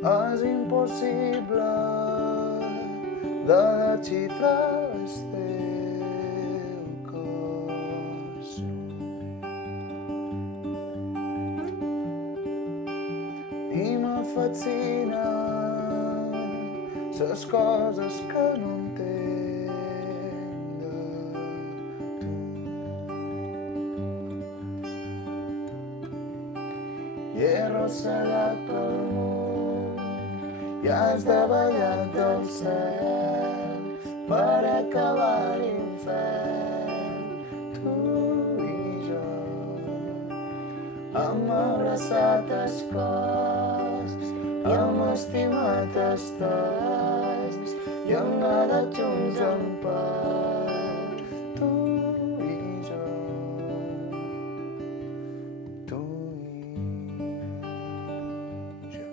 És impossible de desxifrar el teu cos. I me fascinen les coses que no entenc de tu. I he arrossegat pel món i has davallat del cel per acabar l'infern. Tu i jo hem abraçat el cos i hem estimat els tests i hem nedat junts en pes. Tu i jo, tu i jo.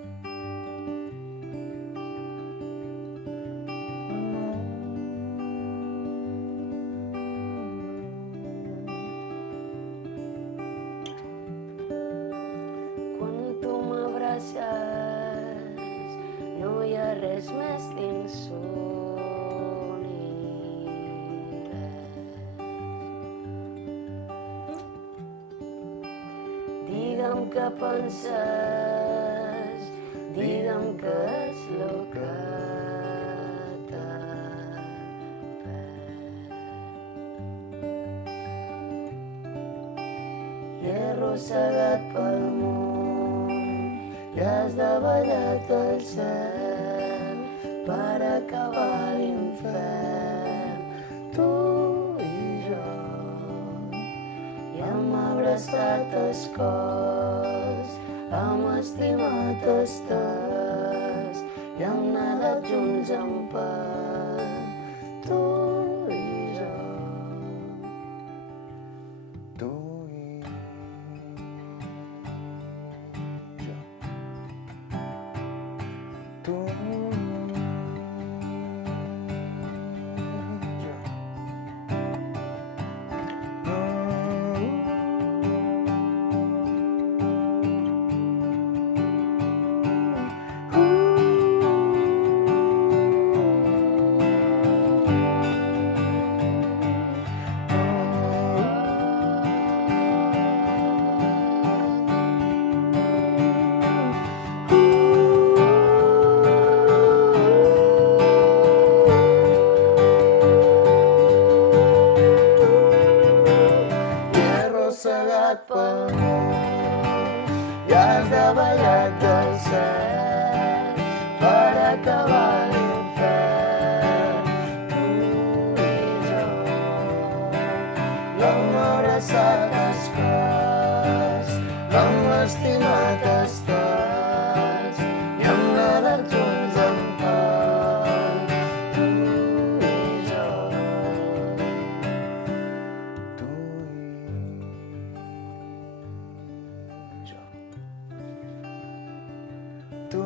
Quan tu m'abraces no hi ha res més d'insonibles. Digue'm què penses, digue'm què és lo que t'ha i he arrossegat pel món i has davallat el cel per acabar l'infern. Tu i jo i hem abraçat el cos, hem estimat els tests i hem nedat junts en pes. Tu i jo, Tu i jo. Tu i jo. I he arrossegat pel món i has davallat del cel per acabar l'infern. Tu i jo i hem abraçat el cos, hem estimat els tests i hem nedat junts en pes. Tu i jo, tu i jo, tu